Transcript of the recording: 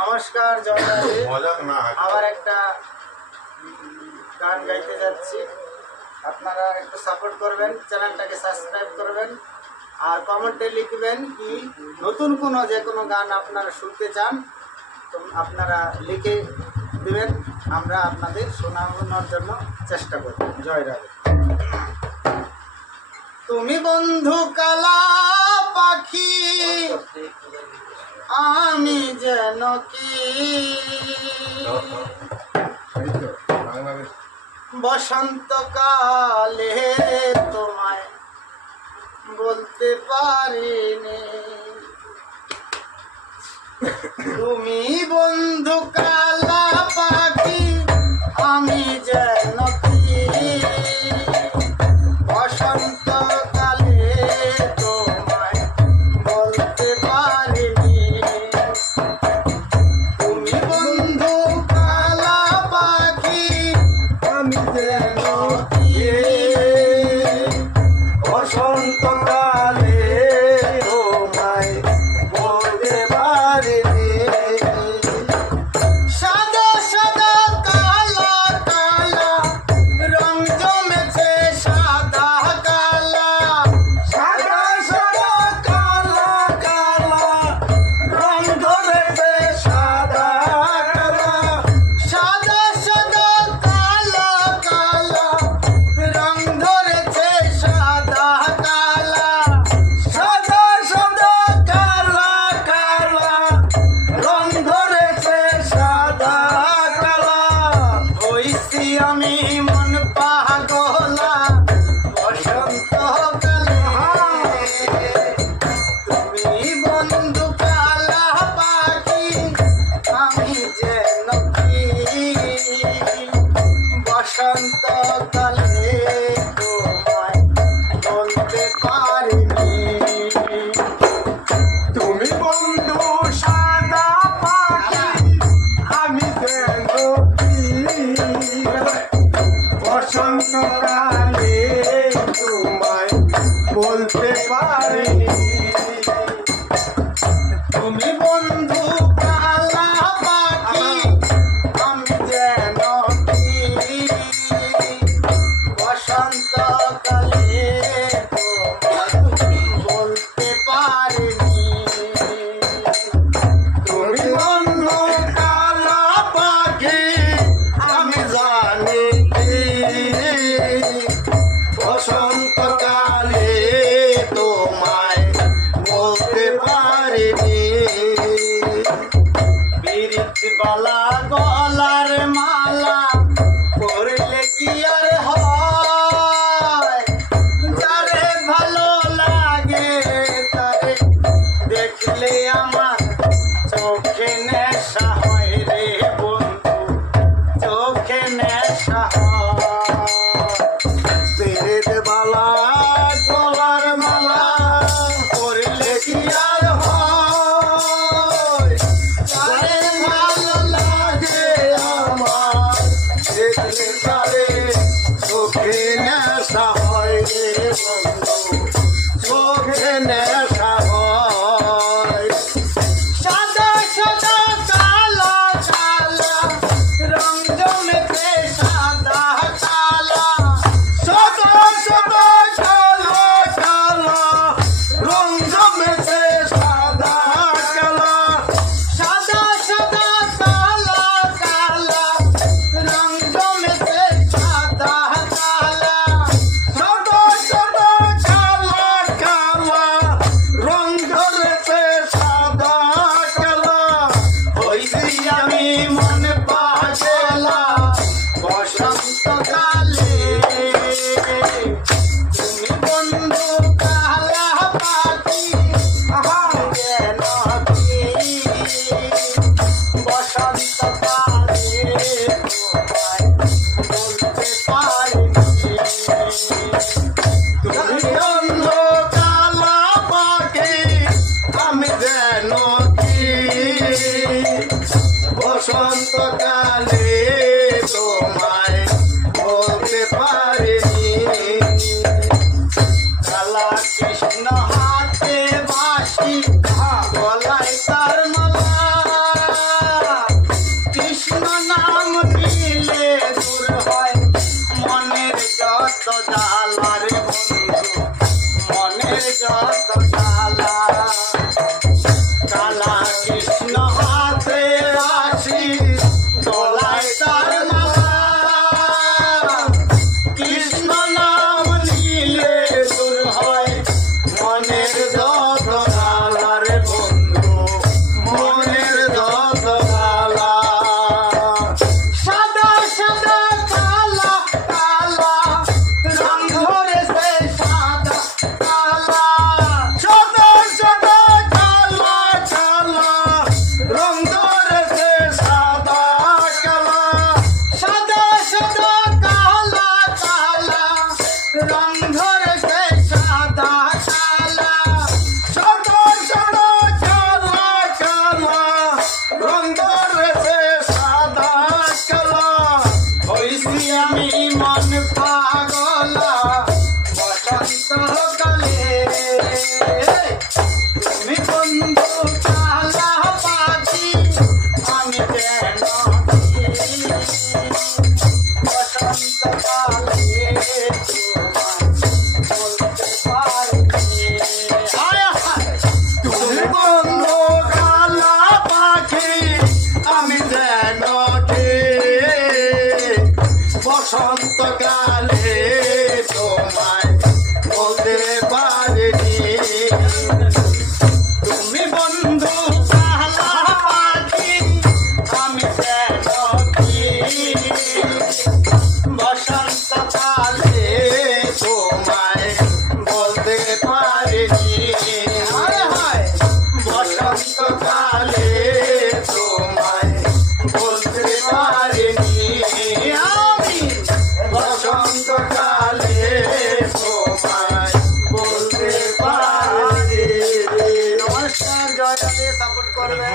নমস্কার, জয় রাধে। আবার একটা গান গাইতে যাচ্ছি, আপনারা একটু সাপোর্ট করবেন, চ্যানেলটাকে সাবস্ক্রাইব করবেন আর কমেন্টে লিখবেন কি নতুন কোনো যে কোনো গান আপনারা শুনতে চান তো আপনারা লিখে দিবেন, আমরা আপনাদের শোনানোর জন্য চেষ্টা করব। জয় রাধে। তুমি বন্ধু কালা পাখি, আমি যেন কি বসন্তকালে তোমায় বলতে পারিনি। তুমি বন্ধু কালা পাখি, আমি যেন কি বসন্তকালে তোমায় বলতে পারিনি। তুমি বন্ধু কালা পাখি, আমি যেন কি বসন্তকালে তোমায় বলতে পারিনি। সাদা সাদা কালা কালা রং জমেছে, সাদা কালা সাদা সাদা কালা কালা রং ধরেছে, সাদা কালা সাদা সাদা কালা কালা রং ধরেছে, সাদা কালা সাদা সাদা কালা কালা রং ধরেছে, সাদা কালা। হইছি আমি মন পাগলা বসন্তকালে, তুমি বন্ধু কালা পাখি, আমি যেন কি বসন্তকালে তোমায় বলতে পারিনি। তুমি বন্ধু সাদা পাখি, আমি যেন কি বসন্তকালে তোমায় বলতে পারিনি। তুমি বন্ধু কালা পাখি, আমি যেন কি বসন্তকালে তোমায় বলতে পারিনি। তুমি বন্ধু কালা পাখি, আমি জানি কি বসন্তকালে তোমায় বলতে পারিনি। বিরিতবালা গলার মালা পরলে কি আর হয়, যারে ভালো লাগে তারে দেখলে আমার চোখে নেশা হয় রে বন্ধু, চোখে নেশা হয়। বিরিতবালা গলার মালা পরলে কি আর হয়, যারে ভালো লাগে আমার দেখলে তারে চোখে নেশা হয় রে বন্ধু, চোখে নেশা হয়। সাদা সাদা কালা কালা রং জমেছে, সাদা কালা সাদা সাদা কালা কালা রং জমেছে, সাদা কালা সাদা সাদা কালা কালা রং জমেছে, সাদা কালা সাদা সাদা কালা কালা রং ধরেছে, সাদা কালা। হইছি আমি মন পাগলা বসন্তকালে, তুমি বন্ধু কালা পাখি, আমি যেন কি বসন্তকালে তোমায় বলতে পারিনি। তুমি বন্ধু কালা পাখি, আমি যেন কি বসন্তকালে তোমায় বলতে পারিনি। কালা কৃষ্ণ হাতে বাঁশি, গলায় তার মালা, কৃষ্ণ হাতে আসি গলায় তার মালা, কৃষ্ণ নাম নিলে দূর হয় মনের যত জ্বালা রে বন্ধু, মনের যত জ্বালা। সাদা সাদা কালা কালা রং ধরেছে সাদা কালা, সাদা সাদা কালা কালা রং ধরেছে সাদা কালা, সাদা সাদা কালা কালা রং ধরেছে সাদা কালা, সাদা সাদা কালা কালা রং ধরেছে সাদা কালা। হইছি আমি মন পাগলা বসন্তকালে, তুমি বন্ধু কালা পাখি আমি যেন বসন্তকালে বলতে পারি। হায় হায় তুমি বন্ধু কালা পাখি আমি যেন বসন্তকালে তোমায় বলতে পারিনি। তুমি বন্ধু কালা পাখি আমি যেন বসন্তকালে তোমায় বলতে পারিনি। হায় হায় বসন্তকালে তোমায় বলতে পারিনি। আমি বসন্তকালে তোমায় বলতে পারিনি। নমস্কার, জয় রাধে, সাপোর্ট করবেন।